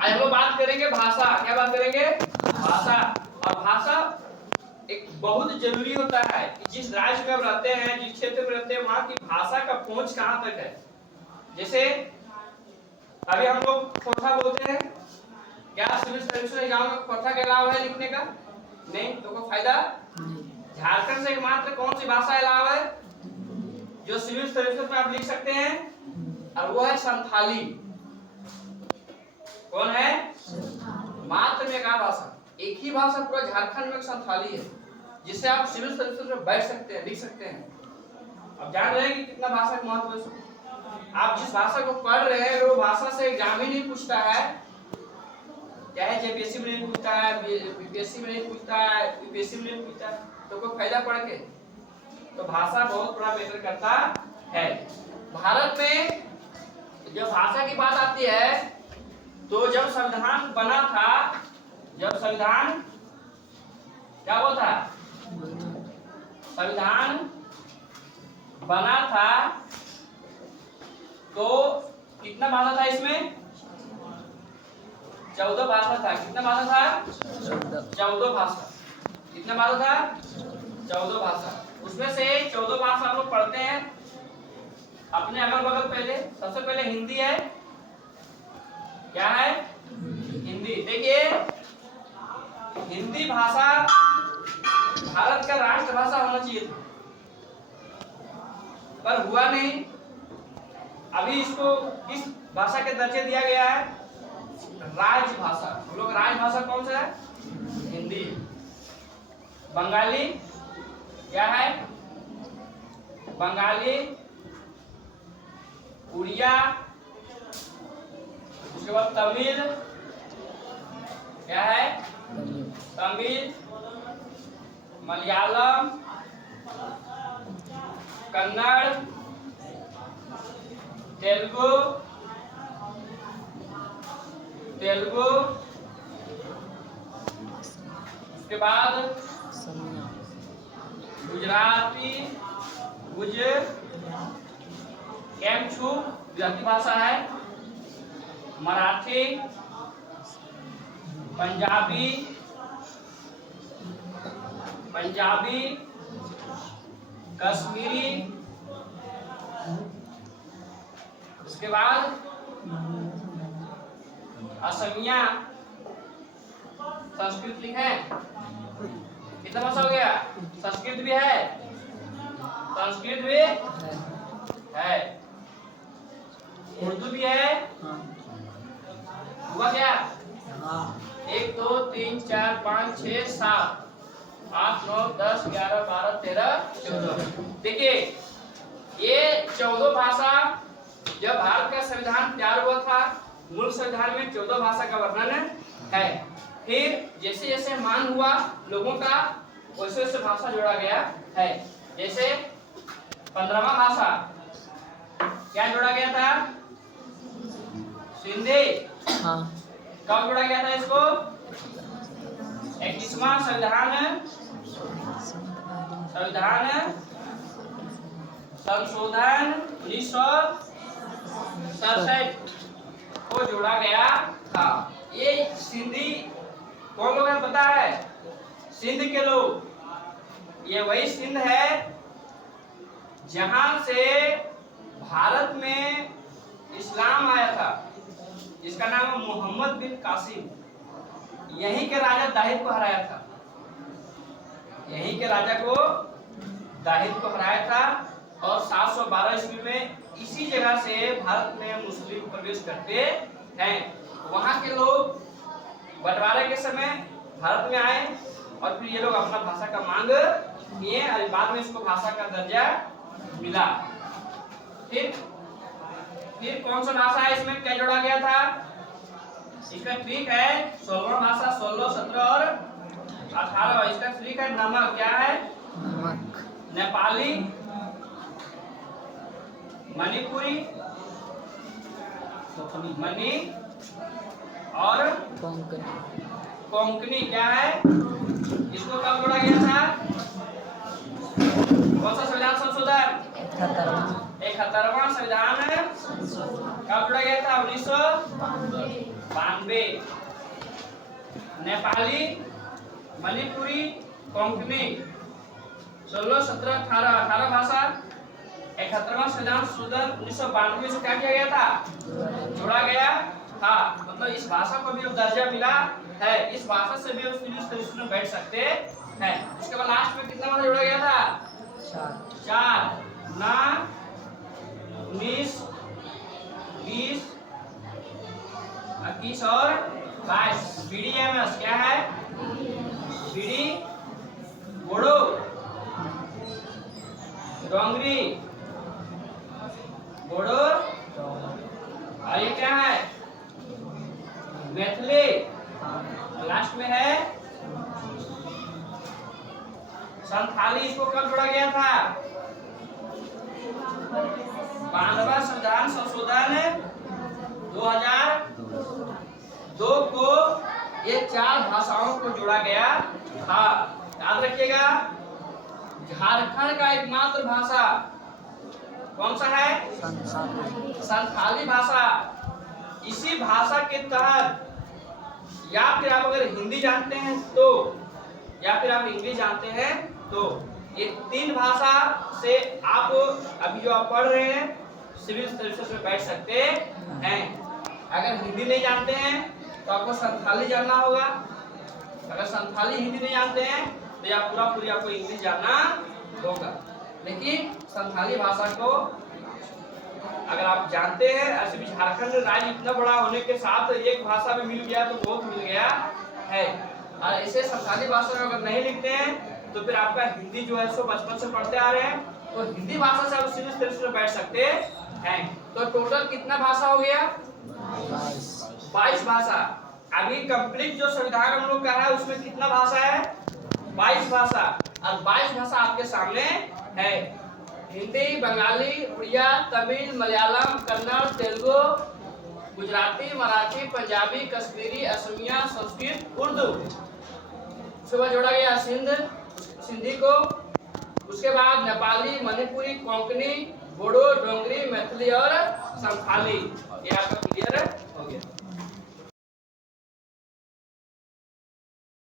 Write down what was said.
आज हम लोग बात करेंगे भाषा। क्या बात करेंगे? भाषा। और भाषा एक बहुत जरूरी होता है कि जिस राज्य में रहते हैं, जिस क्षेत्र में रहते हैं, वहाँ की भाषा का पहुंच कहाँ तक है। जैसे अभी हम लोग कोठा बोलते हैं, क्या सिविल सर्विस एग्जाम में कोठा के अलावा है लिखने का? नहीं, तो कोई फायदा? झारखंड से एकमात्र कौन सी भाषा अलावा है जो सिविल सर्विस में आप लिख सकते हैं, और वो है संथाली। कौन है? मात्र में एक भाषा, एक ही भाषा पूरा झारखंड में संथाली है, जिससे आप सिविल सर्विस में बैठ सकते हैं, लिख सकते हैं। अब जान रहे हैं कि कितना भाषा का महत्व है। आप जिस भाषा को पढ़ रहे हैं वो भाषा से एग्जाम ही नहीं पूछता है, चाहे जेपीएससी में नहीं पूछता है, बीपीएससी में नहीं पूछता है, यूपीएससी में नहीं पूछता है, तो कोई फायदा पढ़ के? तो भाषा बहुत बड़ा मैटर करता है। भारत में जब भाषा की बात आती है तो जब संविधान बना था, जब संविधान क्या हुआ था, संविधान बना था तो कितना भाषा था इसमें? 14 भाषा था। कितना भाषा था? 14 भाषा। कितना भाषा था? 14 भाषा। उसमें से 14 भाषा हम लोग पढ़ते हैं अपने अगल बगल। पहले सबसे पहले हिंदी है। क्या है? हिंदी। देखिए, हिंदी भाषा भारत का राष्ट्रभाषा होना चाहिए था, पर हुआ नहीं। अभी इसको किस भाषा के दर्जे दिया गया है? राजभाषा। हम लोग राजभाषा कौन सा है? हिंदी। बंगाली क्या है? बंगाली, उड़िया, उसके बाद तमिल। क्या है? तमिल, मलयालम, कन्नड़, तेलुगु, उसके बाद गुजराती, गुजराती भाषा है, मराठी, पंजाबी, कश्मीरी, उसके बाद असमिया, संस्कृत लिखे। कितना भाषा हो गया? संस्कृत भी है, संस्कृत भी है, उर्दू भी है। हुआ क्या? 1 2 3 4 5 6 7 8 9 10 11 12 13 14। देखिए, ये 14 भाषा जब भारत का संविधान तैयार हुआ था, मूल संविधान में 14 भाषा का वर्णन है। फिर जैसे जैसे मान हुआ लोगों का, वैसे वैसे भाषा जोड़ा गया है। जैसे 15वां भाषा क्या जोड़ा गया था? सिंधी। कब जोड़ा गया था इसको? 21वां संविधान संशोधन 1967 को जोड़ा गया था। ये सिंधी कौन लोग हैं पता है? सिंध के लोग। ये वही सिंध है जहां से भारत में इस्लाम आया था, जिसका नाम है मोहम्मद बिन कासिम। यहीं के राजा दाहिद को हराया था, यहीं के राजा को दाहिद को हराया था। और 712 ईस्वी में इसी जगह से भारत में मुस्लिम प्रवेश करते हैं। वहां के लोग बंटवारे के समय भारत में आए और फिर ये लोग अपना भाषा का मांग किए और बाद में इसको भाषा का दर्जा मिला। फिर कौन सा भाषा है इसमें क्या जोड़ा गया था? इसका ट्रिक है 16वां भाषा, 16, 17 और 18। इसका ट्रिक है नमक। क्या है? नमक। नेपाली, मणिपुरी, मणि और कोंकणी। क्या है? इसको कब जोड़ा गया था? कौन सा संविधान संशोधन? 71वां संविधान कब जोड़ा गया था? 1992। 92, नेपाली, मणिपुरी, कोंकणी 16, 17, 18 भाषा। 71वां संविधान संशोधन 1992 से क्या किया गया था? जोड़ा गया था। मतलब इस भाषा को भी दर्जा मिला है, इस भाषा से भी सिविल सर्विस में बैठ सकते हैं। उसके बाद लास्ट में कितना भाषा जोड़ा गया था? 4 ना 19, 20, 21 और 22। BDMS क्या है? बीडी, बोडो, डोंगरी, बोडो, और ये क्या है? मैथिली। लास्ट में है संथाली। इसको कब जोड़ा गया था? 92वां संविधान संशोधन 2002 को ये 4 भाषाओं को जोड़ा गया था। याद रखिएगा, झारखंड का एकमात्र भाषा कौन सा है? संथाली भाषा। इसी भाषा के तहत या फिर आप अगर हिंदी जानते हैं तो, या फिर आप इंग्लिश जानते हैं तो, ये 3 भाषा से आप अभी जो आप पढ़ रहे हैं सिविल सर्विसेज में बैठ सकते हैं। अगर हिंदी नहीं जानते हैं तो आपको संथाली जानना होगा। अगर संथाली हिंदी नहीं जानते हैं तो या पूरी आपको इंग्लिश जानना होगा। लेकिन संथाली भाषा को अगर आप जानते हैं, ऐसे भी झारखंड राज्य इतना बड़ा होने के साथ एक भाषा में मिल गया तो बहुत मिल गया है। और ऐसे संथाली भाषा में अगर नहीं लिखते हैं तो फिर आपका हिंदी जो है सो बचपन से पढ़ते आ रहे हैं, तो हिंदी भाषा से आप सिविल सर्विस में बैठ सकते हैं। तो टोटल कितना भाषा हो गया? 22 भाषा। अभी कंप्लीट जो संविधान हम लोग का है उसमें कितना भाषा है? 22 भाषा। और 22 भाषा आपके सामने है। हिंदी, बंगाली, उड़िया, तमिल, मलयालम, कन्नड़, तेलुगु, गुजराती, मराठी, पंजाबी, कश्मीरी, असमिया, संस्कृत, उर्दू। सुबह जोड़ा गया सिंधी को। उसके बाद नेपाली, मणिपुरी, कोंकणी, बोडो, डोंगरी, मैथिली और संथाली। ये आपका क्लियर हो गया।